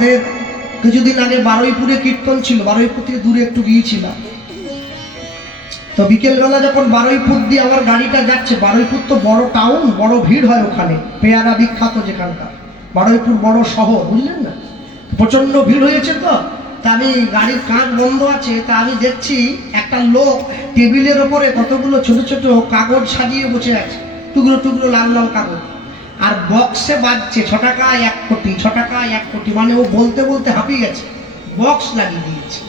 আমাদের কিছুদিন আগে বারুইপুরে কীর্তন ছিল, বারুইপুর থেকে দূরে একটু গিয়েছিলাম। তো বিকেলবেলা যখন বারুইপুর দিয়ে আমার গাড়িটা যাচ্ছে, বারুইপুর তো বড় টাউন, বড় ভিড় হয় ওখানে, পেয়ারা বিখ্যাত যেখানকার, বারুইপুর বড় শহর, বুঝলেন না, প্রচন্ড ভিড় হয়েছে। তো তা আমি গাড়ির কাঁচ বন্ধ আছে, তা আমি দেখছি একটা লোক টেবিলের ওপরে কতগুলো ছোট ছোট কাগজ সাজিয়ে বসে আছে, টুকরো টুকরো লাল লাল কাগজ, আর বক্সে বাজছে 6 টাকায় 1 কোটি, 6 টাকায় 1 কোটি, মানে ও বলতে বলতে হাঁপিয়ে গেছে, বক্স লাগিয়ে দিয়েছে।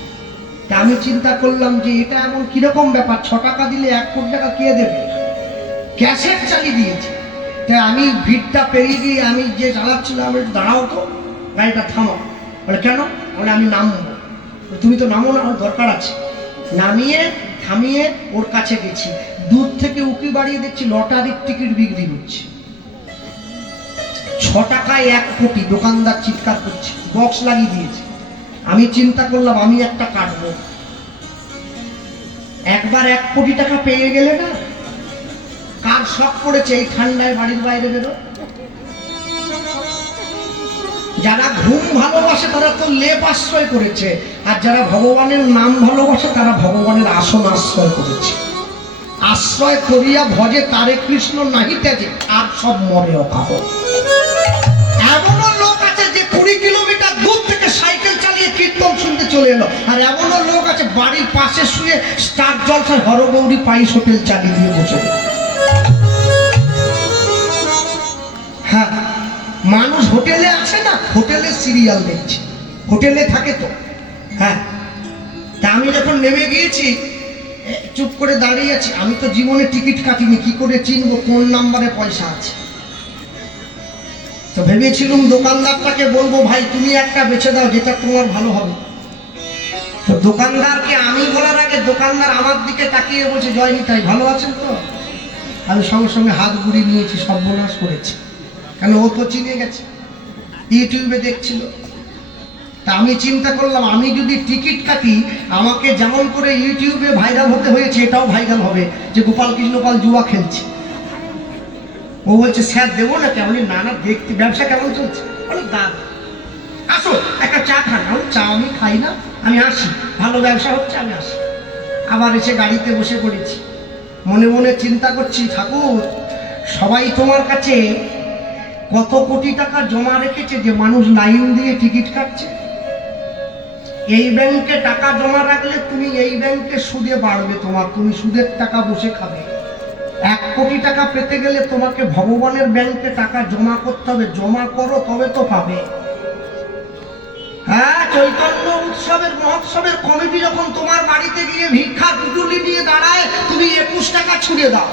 তা আমি চিন্তা করলাম যে এটা এমন কিরকম ব্যাপার, 6 টাকা দিলে 1 কোটি টাকা কে দেবে, ক্যাশেট চালিয়ে দিয়েছে। তাই আমি ভিড়টা পেরিয়ে গিয়ে আমি যে চালাচ্ছিলাম, আমি দাঁড়াও তো, গাড়িটা থামাও। বলে কেন? বলে আমি নামবো। তুমি তো নামো না, দরকার আছে। নামিয়ে থামিয়ে ওর কাছে গেছি, দূর থেকে উকি বাড়িয়ে দেখছি লটারির টিকিট বিক্রি করছে, 6 টাকায় 1 কোটি। দোকানদার চিৎকার করছে, বক্স লাগিয়ে দিয়েছে। আমি চিন্তা করলাম আমি একটা কাটবো, একবার 1 কোটি টাকা পেয়ে গেলে না, কার শখ পড়েছে এই ঠান্ডায় বাড়ির বাইরে বেরো? যারা ঘুম ভালোবাসে তারা তো লেপ আশ্রয় করেছে, আর যারা ভগবানের নাম ভালোবাসে তারা ভগবানের আসন আশ্রয় করেছে। আশ্রয় করিয়া ভজে তারে কৃষ্ণ নাহি ত্যাজে, আর সব মরে অকাহ। এমনও লোক আছে যে 20 কিলোমিটার দূর থেকে সাইকেল চালিয়ে কীর্তন শুনতে চলে এলো, আর এমনও লোক আছে বাড়ির পাশে শুয়ে স্টার জলসায় হরগৌরী পাইস হোটেল চালিয়ে দিয়ে বসে। হ্যাঁ, মানুষ হোটেলে আসে না, হোটেলে সিরিয়াল দেখছে, হোটেলে থাকে তো। হ্যাঁ, তা আমি যখন নেমে গিয়েছি চুপ করে দাঁড়িয়ে আছি, আমি তো জীবনে টিকিট কাটিনি, কি করে চিনবো কোন নাম্বারে পয়সা আছে? তো ভেবেছিলাম দোকানদারটাকে বলবো, ভাই তুমি একটা বেছে দাও যেটা তোমার ভালো হবে। তো দোকানদারকে আমি বলার আগে দোকানদার আমার দিকে তাকিয়ে বলছে, জয় নিতাই, ভালো আছেন তো? আমি সঙ্গে সঙ্গে হাত ঘুরিয়ে নিয়েছি, সর্বনাশ করেছি, কেন ও তো চিনে গেছে, ইউটিউবে দেখছিল। তা আমি চিন্তা করলাম আমি যদি টিকিট কাটি, আমাকে যেমন করে ইউটিউবে ভাইরাল হতে হয়েছে, এটাও ভাইরাল হবে যে গোপাল কৃষ্ণ পাল জুয়া খেলছে। ও বলছে স্যার দেবো না? কেমন? না না, দেখতে ব্যবসা কেমন চলছে? বলে দাদা আসো একটা চা খান। চা আমি খাই না, আমি আসি, ভালো ব্যবসা হচ্ছে, আমি আসি। আবার এসে গাড়িতে বসে পড়েছি, মনে মনে চিন্তা করছি, ঠাকুর সবাই তোমার কাছে কত কোটি টাকা জমা রেখেছে যে মানুষ লাইন দিয়ে টিকিট কাটছে। এই ব্যাংকে টাকা জমা রাখলে তুমি এই ব্যাংকে সুদে বাড়বে তোমার, তুমি সুদের টাকা বসে খাবে। 1 কোটি টাকা পেতে গেলে তোমাকে ভগবানের ব্যাংকে টাকা জমা করতে হবে, জমা করো তবে তো পাবে। হ্যাঁ, চৈতন্য উৎসবের মহোৎসবের কমিটি যখন তোমার বাড়িতে গিয়ে ভিক্ষা পুটুলি নিয়ে দাঁড়ায়, তুমি 21 টাকা ছুড়ে দাও।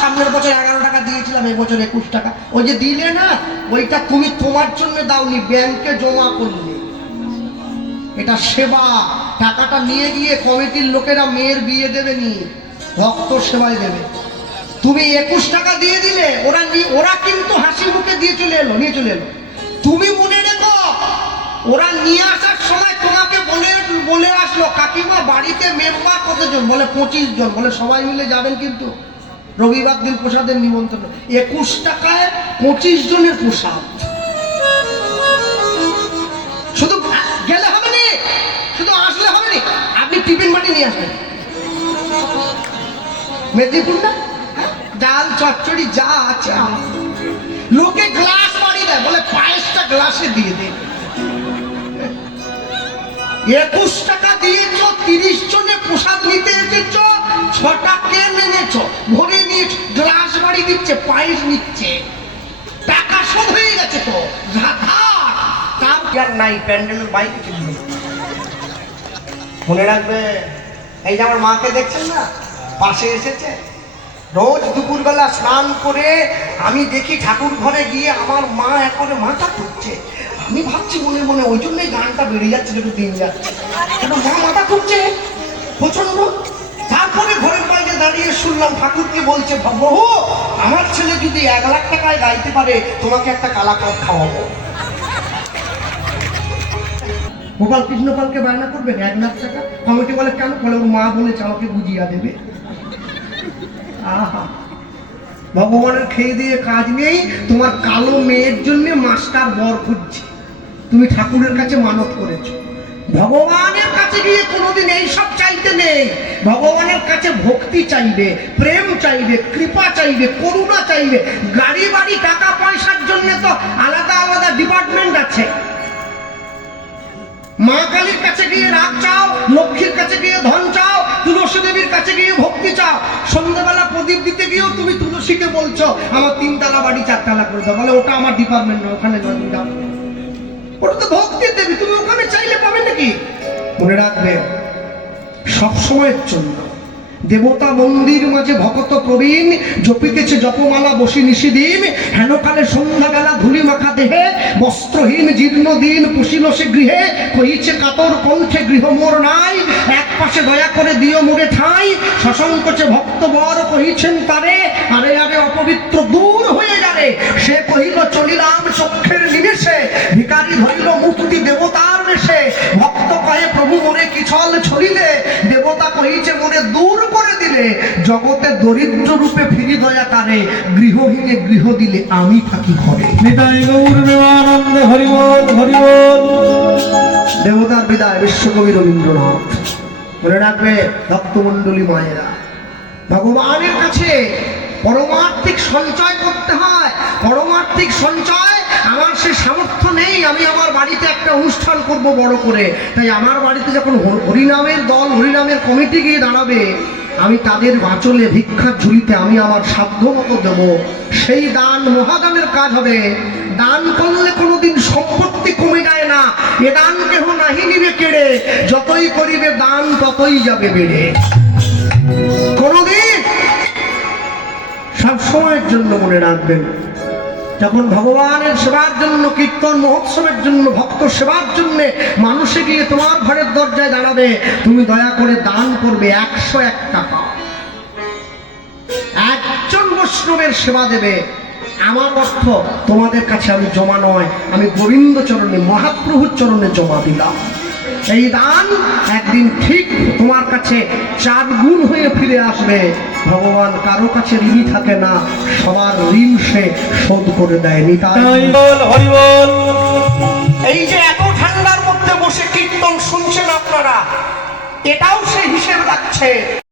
সামনের বছর 11 টাকা দিয়েছিলাম, এই বছর 21 টাকা। ওই যে দিলে না, ওইটা তুমি তোমার জন্য দাওনি, ব্যাংকে জমা করলে। এটা সেবা। টাকাটা নিয়ে গিয়ে কমিটির লোকেরা মেয়ের বিয়ে দেবে, নিয়ে ভক্ত সেবায় দেবে। তুমি 21 টাকা দিয়ে দিলে, ওরা কিন্তু হাসি মুখে দিয়ে চলে এলো, নিয়ে চলে এলো। তুমি মনে রেখো, ওরা নিয়ে আসার সময় তোমাকে বলে আসলো, কাকিমা বাড়িতে মেম্বার কতজন? বলে 25 জন। বলে সবাই মিলে যাবেন কিন্তু, রবিবার দিন প্রসাদের নিমন্ত্রণ। 21 টাকায় 25 জনের প্রসাদ। শুধু গেলে হবে না, শুধু আসলে হবে না, আপনি টিফিন বাটি নিয়ে আসবেন। মেদিনীপুর না, ডাল চচ্চড়ি যা আছে। লোকে গ্লাস বাড়ি দেয়, বলে পায়েসটা গ্লাসে দিয়ে দে। 21 টাকা দিয়েছ, 30 জনে প্রসাদ নিতে এসেছ, 6 টাকা নেনেছ, ভরে নিয়ে গ্লাস বাড়ি দিচ্ছে, পায়েস নিচ্ছে, টাকা শোধ হয়ে গেছে। তো তার নাই, প্যান্ডেলের বাইরে কিছু নেই। মনে রাখবে, এই যে আমার মাকে দেখছেন না, পাশে এসেছে, রোজ দুপুরবেলা স্নান করে আমি দেখি ঠাকুর ঘরে গিয়ে আমার মা একবারে মাথা ঠুকছে। আমি ভাবছি মনে মনে, ওই জন্যই গানটা বেড়ে যাচ্ছে, একটু দিন যাচ্ছে, কেন মা মাথা ঠুকছে প্রচন্ড। তারপরে ঘরের বাইরে দাঁড়িয়ে শুনলাম ঠাকুরকে বলছে, প্রভু আমার ছেলে যদি 1 লাখ টাকায় গাইতে পারে, তোমাকে একটা কালাকাঁদ খাওয়াবো। গোপাল কৃষ্ণ পালকে বায়না করবেন 1 লাখ টাকা। কমিটি বলে কেন? বলে ওর মা বলেছে আমাকে বুঝিয়ে দেবে। আহা, ভগবানের খেয়ে দিয়ে কাজ নেই, তোমার কালো মেয়ের জন্য মাস্টার বর খুঁজছে। তুমি ঠাকুরের কাছে মানত করেছো। ভগবানের কাছে গিয়ে কোনোদিন এইসব চাইতে নেই। ভগবানের কাছে ভক্তি চাইবে, প্রেম চাইবে, কৃপা চাইবে, করুণা চাইবে। গাড়ি বাড়ি টাকা পয়সার জন্য তো আলাদা আলাদা ডিপার্টমেন্ট আছে। মা কালীর কাছে গিয়ে রাগ চাও, লক্ষ্মীর কাছে গিয়ে ধন চাও, তুলসী দেবীর কাছে গিয়ে ভক্তি চাও। সন্ধ্যাবেলা প্রদীপ দিতে গিয়েও তুমি তুলসীকে বলছো আমার 3 তলা বাড়ি 4 তলা করে দাও, বলে ওটা আমার ডিপার্টমেন্ট না, ওখানে যাও। ওটা তো ভক্তির দেবী, তুমি ওখানে চাইলে পাবে নাকি? মনে রাখবে সব সময়ের জন্য দেবতা মন্দির মাঝে ভকত প্রবীণ জপিতেছে জপমালা বসি নিশিদিন। হেনকালে সন্ধ্যাবেলা ধুলি মাখা দেহে বস্ত্রহীন জীর্ণ দিন পুষিল সে গৃহে। কহিছে কাতর কণ্ঠে গৃহ মোর নাই, এক পাশে দয়া করে দিও মোরে ঠাই। সসংকোচে ভক্ত বর কহিছেন তারে, আরে আরে অপবিত্র দূর হয়ে যাবে। সে কহিল চলিলাম চক্ষের নিমেষে, ভিখারি ধরিল মুক্তি দেবতার বেশে। ভক্ত কহে প্রভু মোরে কি ছল ছলিলে, দেবতা কহিছে মোরে দূর করে দিলে। জগতে দরিদ্র রূপে ফিরি দয়া তারে, গৃহহীনে গৃহ দিলে আমি থাকি ঘরে। নিতাই গৌর প্রেমানন্দ হরি বল হরি বল। দেবতার বিদায় বিশ্বকবি রবীন্দ্রনাথ। মনে রাখবে ভক্তমণ্ডলী মায়েরা, ভগবানের কাছে পরমার্থিক সঞ্চয় করতে হয়। পরমার্থিক সঞ্চয় আমার সে সামর্থ্য নেই, আমি আমার বাড়িতে একটা অনুষ্ঠান করব বড় করে, তাই আমার বাড়িতে যখন হরিনামের দল, হরিনামের কমিটি গিয়ে দাঁড়াবে, আমি তাদের বাঁচলে ভিক্ষার ঝুলিতে আমি আমার সাধ্য মতো দেবো। সেই দান মহাদানের কাজ হবে। দান করলে কোনোদিন সম্পত্তি কমে যায় না। এ দান কেহ নাহি নিবে কেড়ে, যতই করিবে দান ততই যাবে বেড়ে। কোনোদিন সব সময়ের জন্য মনে রাখবেন, যখন ভগবানের সেবার জন্য, কীর্তন মহোৎসবের জন্য, ভক্ত সেবার জন্য মানুষে গিয়ে তোমার ঘরের দরজায় দাঁড়াবে, তুমি দয়া করে দান করবে 101 টাকা। একজন বৈষ্ণবের সেবা দেবে। আমার অর্থ তোমাদের কাছে আমি জমা নয়, আমি গোবিন্দ চরণে, মহাপ্রভুর চরণে জমা দিলাম। এই দান একদিন ঠিক তোমার কাছে 4 গুণ হয়ে ফিরে আসবে। ভগবান কারো কাছে ঋণী থাকে না, সবার ঋণ সে শোধ করে দেয়। নিতাই বল হরি বল। এই যে এত ঠান্ডার মধ্যে বসে কীর্তন শুনছেন আপনারা, এটাও সে হিসেব রাখছে।